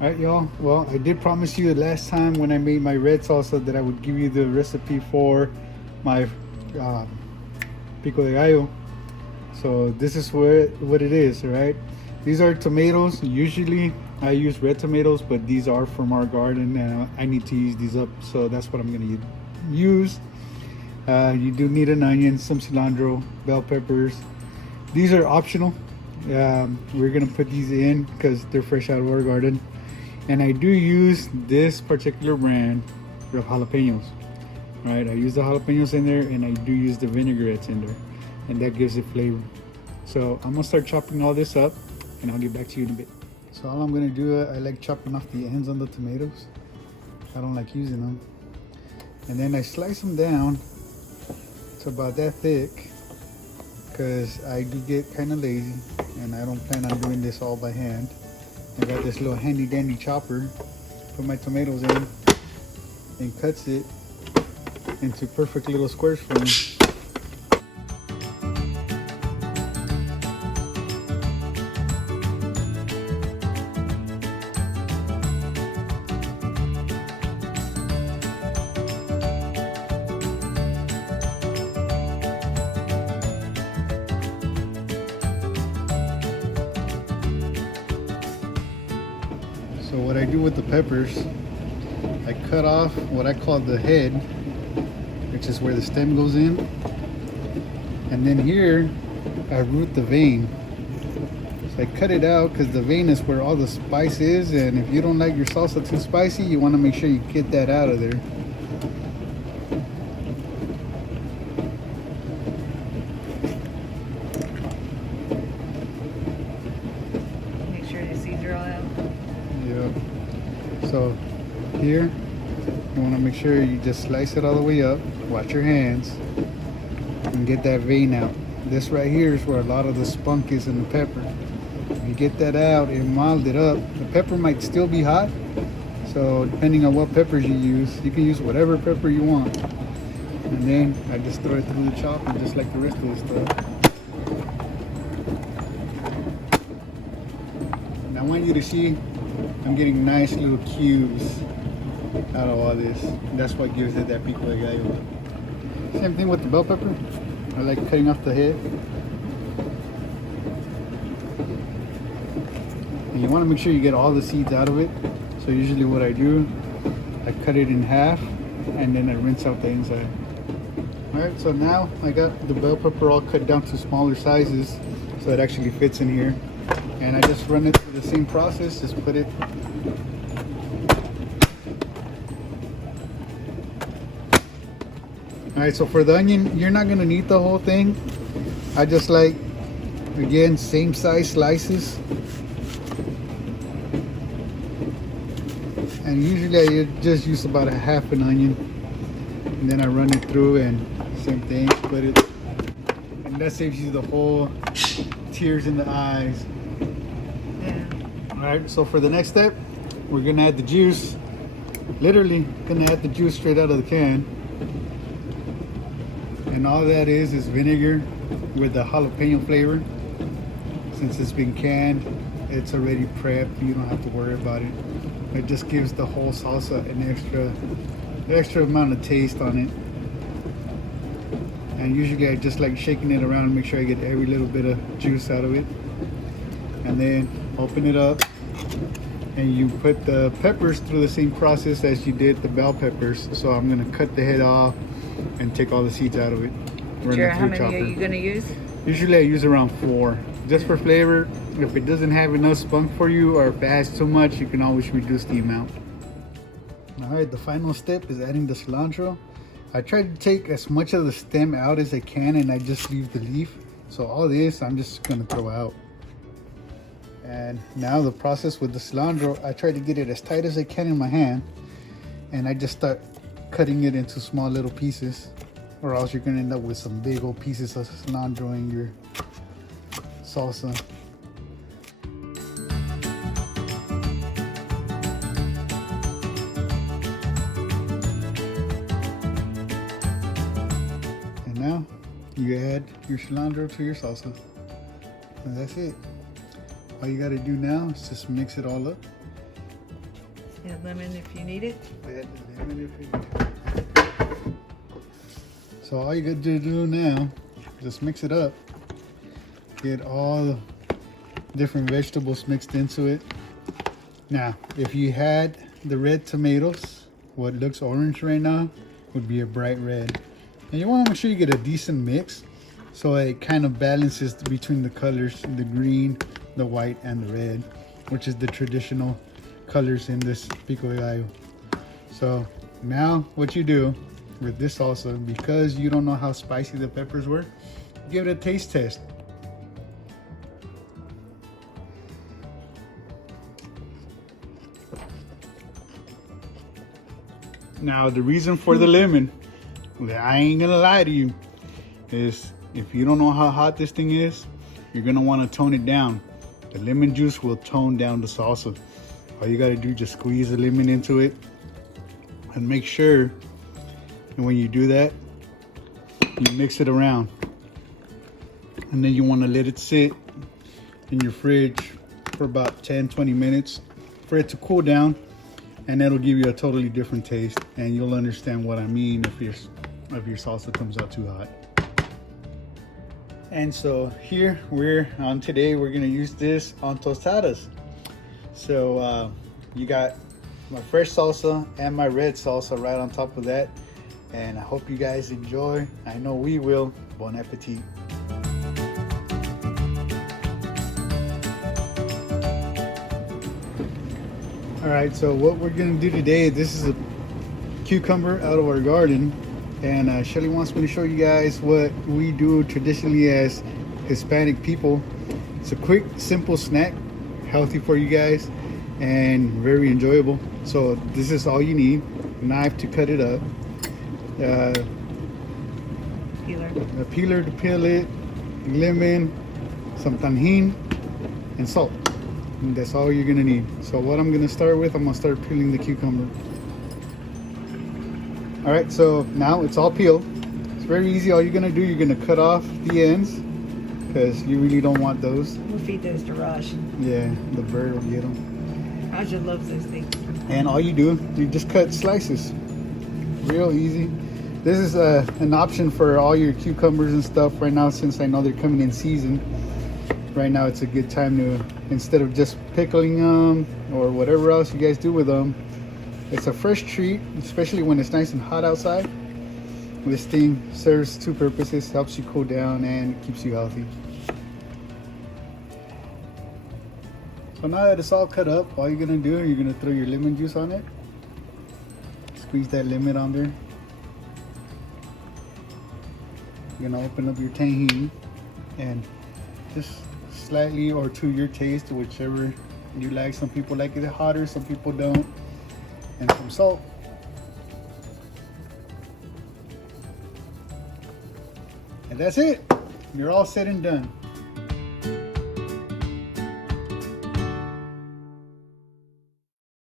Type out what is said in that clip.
Alright, y'all. Well, I did promise you the last time when I made my red salsa that I would give you the recipe for my Pico de Gallo. So this is what it is, right? These are tomatoes. Usually I use red tomatoes, but these are from our garden and I need to use these up. So that's what I'm going to use. You do need an onion, some cilantro, bell peppers. These are optional. We're going to put these in because they're fresh out of our garden. And I do use this particular brand of jalapenos. Right, I use the jalapenos in there and I do use the vinaigrettes in there. And that gives it flavor. So I'm gonna start chopping all this up and I'll get back to you in a bit. So all I'm gonna do, I like chopping off the ends on the tomatoes. I don't like using them. And then I slice them down to about that thick because I do get kind of lazy and I don't plan on doing this all by hand. I got this little handy dandy chopper, put my tomatoes in and cuts it into perfect little squares for me. So what I do with the peppers, I cut off what I call the head, which is where the stem goes in. And then here, I root the vein. So I cut it out because the vein is where all the spice is. And if you don't like your salsa too spicy, you want to make sure you get that out of there. Make sure the seeds are all out. So here, you want to make sure you just slice it all the way up. Watch your hands and get that vein out. This right here is where a lot of the spunk is in the pepper. If you get that out and mild it up, the pepper might still be hot. So depending on what peppers you can use whatever pepper you want. And then I just throw it through the chopper just like the rest of the stuff. And I want you to see I'm getting nice little cubes out of all this. That's what gives it that Pico de Gallo look. Same thing with the bell pepper. I like cutting off the head. And you want to make sure you get all the seeds out of it. So usually what I do, I cut it in half and then I rinse out the inside. Alright, so now I got the bell pepper all cut down to smaller sizes so it actually fits in here. And I just run it through the same process, just put it Alright, so for the onion, you're not gonna need the whole thing. I just like, again, same size slices. And usually I just use about a half an onion. And then I run it through and same thing, put it. And that saves you the whole tears in the eyes. Yeah. Alright, so for the next step, we're gonna add the juice. Literally gonna add the juice straight out of the can. And all that is vinegar with the jalapeno flavor. Since it's been canned, it's already prepped. You don't have to worry about it. It just gives the whole salsa an extra amount of taste on it. And usually I just like shaking it around and make sure I get every little bit of juice out of it. And then open it up and you put the peppers through the same process as you did the bell peppers. So I'm gonna cut the head off and take all the seeds out of it. Jared, how many are you going to use? Usually I use around 4, just for flavor. If it doesn't have enough spunk for you or if it has too much, you can always reduce the amount. Alright, the final step is adding the cilantro. I try to take as much of the stem out as I can and I just leave the leaf. So all this I'm just going to throw out. And now the process with the cilantro, I try to get it as tight as I can in my hand. And I just start cutting it into small little pieces, or else you're gonna end up with some big old pieces of cilantro in your salsa. And now you add your cilantro to your salsa, and that's it. All you gotta do now is just mix it all up Add lemon if you need it. Add the lemon if you need it. So all you got to do now, just mix it up. Get all the different vegetables mixed into it. Now, if you had the red tomatoes, what looks orange right now would be a bright red. And you want to make sure you get a decent mix so it kind of balances between the colors, the green, the white, and the red, which is the traditional colors in this Pico de Gallo. So now what you do with this salsa, because you don't know how spicy the peppers were, give it a taste test. Now the reason for the lemon, I ain't gonna lie to you, is if you don't know how hot this thing is, you're gonna wanna tone it down. The lemon juice will tone down the salsa. All you gotta do is just squeeze the lemon into it and make sure, and when you do that, you mix it around. And then you wanna let it sit in your fridge for about 10-20 minutes for it to cool down, and that'll give you a totally different taste, and you'll understand what I mean if your salsa comes out too hot. And so here today we're gonna use this on tostadas. So you got my fresh salsa and my red salsa right on top of that, and I hope you guys enjoy. I know we will. Bon appetit. All right, so what we're gonna do today, this is a cucumber out of our garden, and Shelly wants me to show you guys what we do traditionally as Hispanic people. It's a quick, simple snack, healthy for you guys, and very enjoyable. So this is all you need: knife to cut it up, a peeler to peel it, lemon, some Tajin, and salt. And that's all you're gonna need. So what I'm gonna start with, I'm gonna start peeling the cucumber. All right, so now it's all peeled. It's very easy. All you're gonna do, you're gonna cut off the ends because you really don't want those. We'll feed those to Raj. Yeah, the bird will get them. Raj loves those things. And all you do, you just cut slices. Real easy. This is an option for all your cucumbers and stuff right now, since I know they're coming in season. Right now it's a good time to, instead of just pickling them or whatever else you guys do with them, it's a fresh treat, especially when it's nice and hot outside. This thing serves two purposes: helps you cool down and keeps you healthy. So now that it's all cut up, all you're gonna do, you're gonna throw your lemon juice on it. Squeeze that lemon on there. You're gonna open up your Tajin and just slightly, or to your taste, whichever you like. Some people like it hotter, some people don't. And some salt. And that's it. You're all said and done.